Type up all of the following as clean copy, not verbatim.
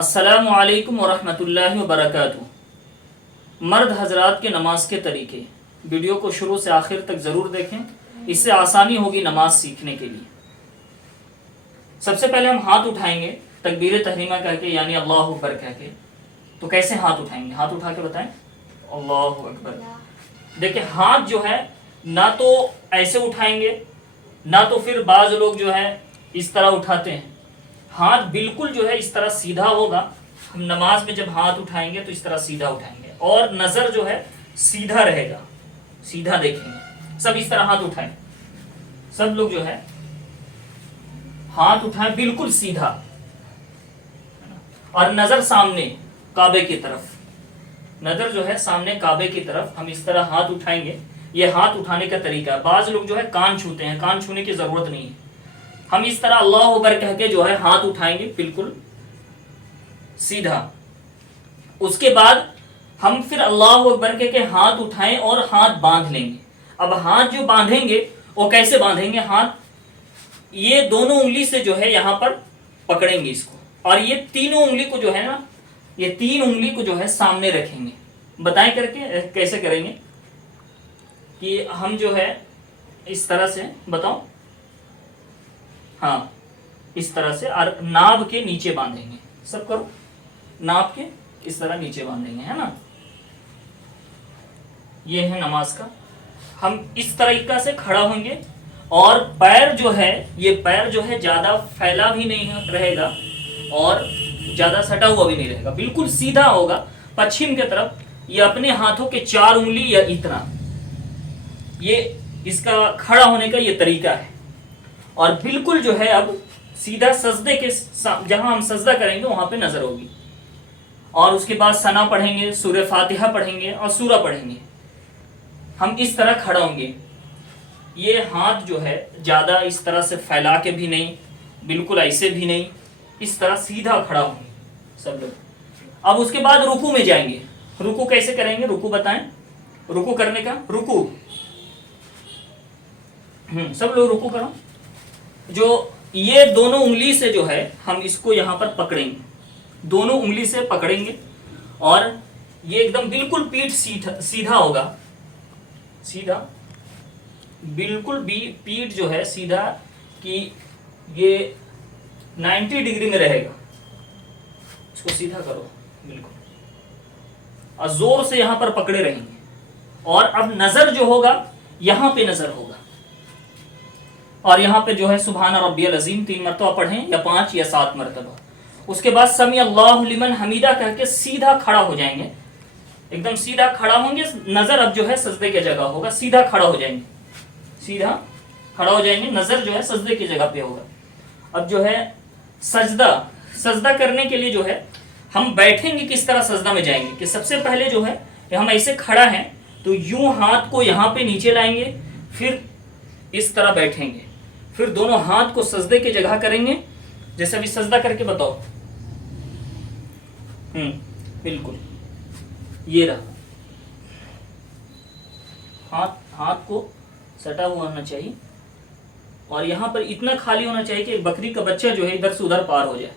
السلام علیکم ورحمۃ اللہ وبرکاتہ۔ مرد حضرات کے نماز کے طریقے، ویڈیو کو شروع سے آخر تک ضرور دیکھیں، اس سے آسانی ہوگی نماز سیکھنے کے لیے۔ سب سے پہلے ہم ہاتھ اٹھائیں گے تکبیر تحریمہ کہہ کے، یعنی اللہ اکبر کہہ کے۔ تو کیسے ہاتھ اٹھائیں گے؟ ہاتھ اٹھا کے بتائیں۔ اللہ اکبر۔ دیکھیں ہاتھ جو ہے نہ تو ایسے اٹھائیں گے، نہ تو پھر بعض لوگ جو ہے اس طرح اٹھاتے ہیں۔ ہاتھ بالکل جو ہے اس طرح سیدھا ہوگا۔ ہم نماز میں جب ہاتھ اٹھائیں گے تو اس طرح سیدھا اٹھائیں گے، اور نظر جو ہے سیدھا رہے گا، سیدھا دیکھیں گے۔ سب اس طرح ہاتھ اٹھائیں، سب لوگ جو ہے ہاتھ اٹھائیں بالکل سیدھا، اور نظر سامنے کعبے کی طرف، نظر جو ہے سامنے کعبے کی طرف ہم اس طرح ہاتھ اٹھائیں گے۔ یہ ہاتھ اٹھانے کا طریقہ ہے۔ بعض لوگ جو ہے کان چھوتے ہیں، کان چھونے کی ضرورت نہیں ہے۔ ہم اس طرح اللہ اکبر کہہ کے جو ہے ہاتھ اٹھائیں گے بالکل سیدھا۔ اس کے بعد ہم پھر اللہ اکبر کہہ کے ہاتھ اٹھائیں اور ہاتھ باندھ لیں گے۔ اب ہاتھ جو باندھیں گے وہ کیسے باندھیں گے؟ ہاتھ یہ دونوں انگلی سے جو ہے یہاں پر پکڑیں گے اس کو، اور یہ تینوں انگلی کو جو ہے نا، یہ تین انگلی کو جو ہے سامنے رکھیں گے۔ بتائیں کر کے کیسے کریں گے کہ ہم جو ہے اس طرح سے، بتاؤ، ہاں اس طرح سے، اور ناب کے نیچے باندھیں گے۔ سب کرو، ناب کے اس طرح نیچے باندھیں گے، ہے نا۔ یہ ہے نماز کا۔ ہم اس طریقہ سے کھڑا ہوں گے، اور پیر جو ہے، یہ پیر جو ہے زیادہ پھیلا بھی نہیں رہے گا اور زیادہ سٹا ہوا بھی نہیں رہے گا، بالکل سیدھا ہوگا پچھم کی طرف۔ یہ اپنے ہاتھوں کے 4 انگلی یا اتنا، یہ اس کا کھڑا ہونے کا یہ طریقہ ہے۔ اور بالکل جو ہے اب سیدھا سجدے کے جہاں ہم سجدہ کریں گے وہاں پہ نظر ہوگی۔ اور اس کے بعد ثنا پڑھیں گے، سورہ فاتحہ پڑھیں گے اور سورہ پڑھیں گے۔ ہم اس طرح کھڑا ہوں گے۔ یہ ہاتھ جو ہے زیادہ اس طرح سے پھیلا کے بھی نہیں، بالکل ایسے بھی نہیں، اس طرح سیدھا کھڑا ہوں گے سب لوگ۔ اب اس کے بعد رکوع میں جائیں گے۔ رکوع کیسے کریں گے؟ رکوع بتائیں، رکوع کرنے کا۔ رکوع سب لوگ رکوع کرو۔ جو یہ دونوں انگلی سے جو ہے ہم اس کو یہاں پر پکڑیں گے، دونوں انگلی سے پکڑیں گے، اور یہ ایک دم بالکل پیٹھ سیدھا ہوگا، سیدھا بالکل بھی پیٹھ جو ہے سیدھا، کہ یہ 90 ڈگری میں رہے گا۔ اس کو سیدھا کرو بالکل، اور زور سے یہاں پر پکڑے رہیں گے۔ اور اب نظر جو ہوگا یہاں پہ نظر ہوگا، اور یہاں پہ جو ہے سبحان ربی العظیم 3 مرتبہ پڑھیں، یا 5 یا 7 مرتبہ۔ اس کے بعد سمی اللہ لمن حمیدہ کہہ کے سیدھا کھڑا ہو جائیں گے، ایک دم سیدھا کھڑا ہوں گے۔ نظر اب جو ہے سجدے کی جگہ ہوگا، سیدھا کھڑا ہو جائیں گے، سیدھا کھڑا ہو جائیں گے، نظر جو ہے سجدے کی جگہ پہ ہوگا۔ اب جو ہے سجدہ کرنے کے لیے جو ہے ہم بیٹھیں گے کس طرح سجدہ میں جائیں گے، کہ سب سے پہلے جو ہے ہم ایسے کھڑا ہیں تو یوں ہاتھ کو یہاں پہ نیچے لائیں گے، پھر اس طرح بیٹھیں گے، پھر دونوں ہاتھ کو سجدے کی جگہ کریں گے۔ جیسے ابھی سجدہ کر کے بتاؤ۔ بالکل یہ رہا، ہاتھ کو سٹا ہوا ہونا چاہیے، اور یہاں پر اتنا خالی ہونا چاہیے کہ بکری کا بچہ جو ہے ادھر سے ادھر پار ہو جائے،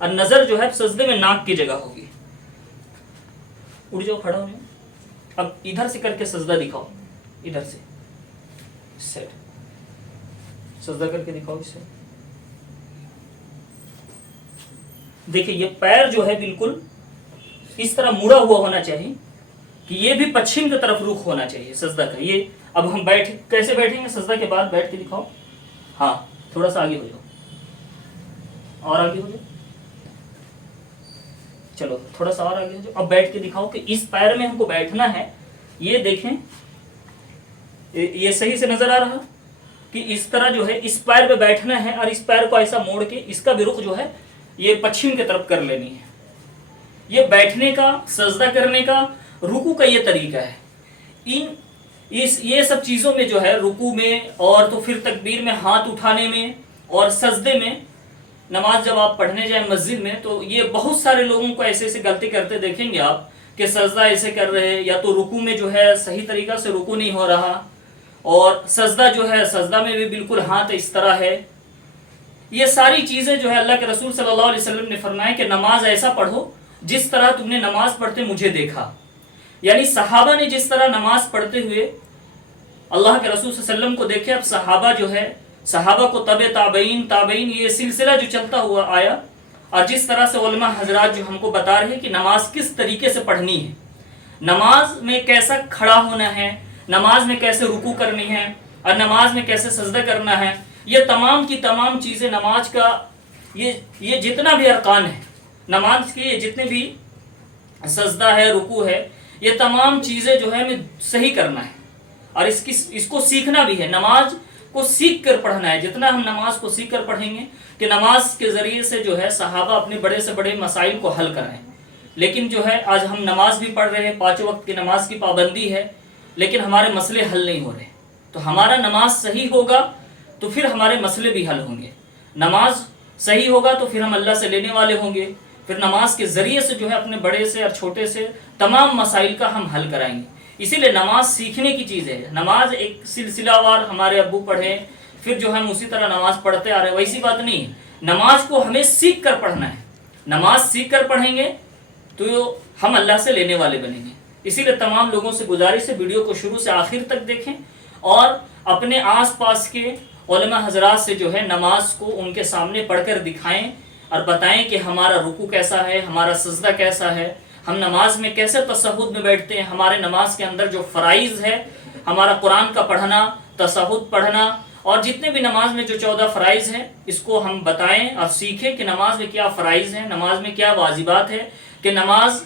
اور نظر جو ہے سجدے میں ناک کی جگہ ہوگی۔ اٹھ جاؤ، کھڑا ہو جاؤ۔ اب ادھر سے کر کے سجدہ دکھاؤ، ادھر سے سیٹ سجدہ کر کے دکھاؤ اس سے۔ دیکھیں یہ پیر جو ہے بالکل اس طرح مڑا ہوا ہونا چاہیے، کہ یہ بھی پچھم کی طرف رخ ہونا چاہیے سجدہ کا۔ یہ اب ہم کیسے بیٹھیں گے سجدہ کے بعد؟ بیٹھ کے دکھاؤ، ہاں تھوڑا سا آگے ہو جاؤ، اور آگے ہو جاؤ، چلو تھوڑا سا اور آگے ہو جاؤ۔ اب بیٹھ کے دکھاؤ کہ اس پیر میں ہم کو بیٹھنا ہے۔ یہ دیکھیں، یہ صحیح سے نظر آ رہا کہ اس طرح جو ہے اس پیر پہ بیٹھنا ہے، اور اس پیر کو ایسا موڑ کے اس کا بھی رخ جو ہے یہ پچھم کی طرف کر لینی ہے۔ یہ بیٹھنے کا، سجدہ کرنے کا، رکوع کا یہ طریقہ ہے۔ یہ سب چیزوں میں جو ہے رکوع میں، اور تو پھر تکبیر میں، ہاتھ اٹھانے میں، اور سجدے میں، نماز جب آپ پڑھنے جائیں مسجد میں تو یہ بہت سارے لوگوں کو ایسے ایسے غلطی کرتے دیکھیں گے آپ، کہ سجدہ ایسے کر رہے ہیں، یا تو رکوع میں جو ہے صحیح طریقہ سے رکوع نہیں ہو رہا، اور سجدہ جو ہے سجدہ میں بھی بالکل ہاتھ اس طرح ہے، یہ ساری چیزیں جو ہے اللہ کے رسول صلی اللہ علیہ وسلم نے فرمایا کہ نماز ایسا پڑھو جس طرح تم نے نماز پڑھتے مجھے دیکھا. یعنی صحابہ نے جس طرح نماز پڑھتے ہوئے اللہ کے رسول صلی اللہ علیہ وسلم کو دیکھے. اب صحابہ جو ہے، صحابہ کو تابعین یہ سلسلہ جو چلتا ہوا آیا، اور جس طرح سے علماء حضرات جو ہم کو بتا رہے ہیں کہ نماز کس طریقے سے پڑھنی ہے، نماز میں کیسا کھڑا ہونا ہے، نماز میں کیسے رکوع کرنی ہے، اور نماز میں کیسے سجدہ کرنا ہے، یہ تمام کی تمام چیزیں نماز کا یہ جتنا بھی ارکان ہے نماز کے، یہ جتنے بھی سجدہ ہے، رکوع ہے، یہ تمام چیزیں جو ہے ہمیں صحیح کرنا ہے، اور اس کو سیکھنا بھی ہے. نماز کو سیکھ کر پڑھنا ہے. جتنا ہم نماز کو سیکھ کر پڑھیں گے کہ نماز کے ذریعے سے جو ہے صحابہ اپنے بڑے سے بڑے مسائل کو حل کر رہے ہیں. لیکن جو ہے آج ہم نماز بھی پڑھ رہے ہیں، 5 وقت کی نماز کی پابندی ہے، لیکن ہمارے مسئلے حل نہیں ہو رہے. تو ہمارا نماز صحیح ہوگا تو پھر ہمارے مسئلے بھی حل ہوں گے. نماز صحیح ہوگا تو پھر ہم اللہ سے لینے والے ہوں گے. پھر نماز کے ذریعے سے جو ہے اپنے بڑے سے اور چھوٹے سے تمام مسائل کا ہم حل کرائیں گے. اسی لیے نماز سیکھنے کی چیز ہے. نماز ایک سلسلہ وار ہمارے ابو پڑھے پھر جو ہم اسی طرح نماز پڑھتے آ رہے ہیں، ویسی بات نہیں ہے. نماز کو ہمیں سیکھ کر پڑھنا ہے. نماز سیکھ کر پڑھیں گے تو ہم اللہ سے لینے والے بنیں گے. اسی لیے تمام لوگوں سے گزارش ہے ویڈیو کو شروع سے آخر تک دیکھیں، اور اپنے آس پاس کے علماء حضرات سے جو ہے نماز کو ان کے سامنے پڑھ کر دکھائیں اور بتائیں کہ ہمارا رکوع کیسا ہے، ہمارا سجدہ کیسا ہے، ہم نماز میں کیسے تشہد میں بیٹھتے ہیں، ہمارے نماز کے اندر جو فرائض ہے، ہمارا قرآن کا پڑھنا، تشہد پڑھنا، اور جتنے بھی نماز میں جو 14 فرائض ہیں اس کو ہم بتائیں اور سیکھیں کہ نماز میں کیا فرائض ہیں، نماز میں کیا واجبات ہے، کہ نماز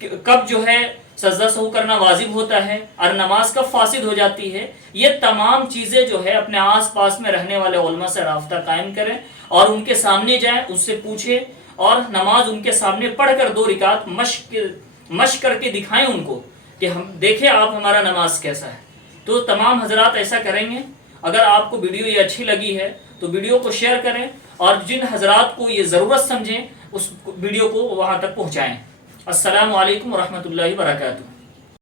کب جو ہے سجدہ سہو کرنا واجب ہوتا ہے اور نماز کب فاسد ہو جاتی ہے. یہ تمام چیزیں جو ہے اپنے آس پاس میں رہنے والے علماء سے رابطہ قائم کریں اور ان کے سامنے جائیں، اس سے پوچھیں، اور نماز ان کے سامنے پڑھ کر 2 رکعت مشق کر کے دکھائیں ان کو کہ ہم دیکھیں آپ ہمارا نماز کیسا ہے. تو تمام حضرات ایسا کریں گے. اگر آپ کو ویڈیو یہ اچھی لگی ہے تو ویڈیو کو شیئر کریں، اور جن حضرات کو یہ ضرورت سمجھیں اس ویڈیو کو وہاں تک پہنچائیں. السلام علیکم ورحمۃ اللہ وبرکاتہ.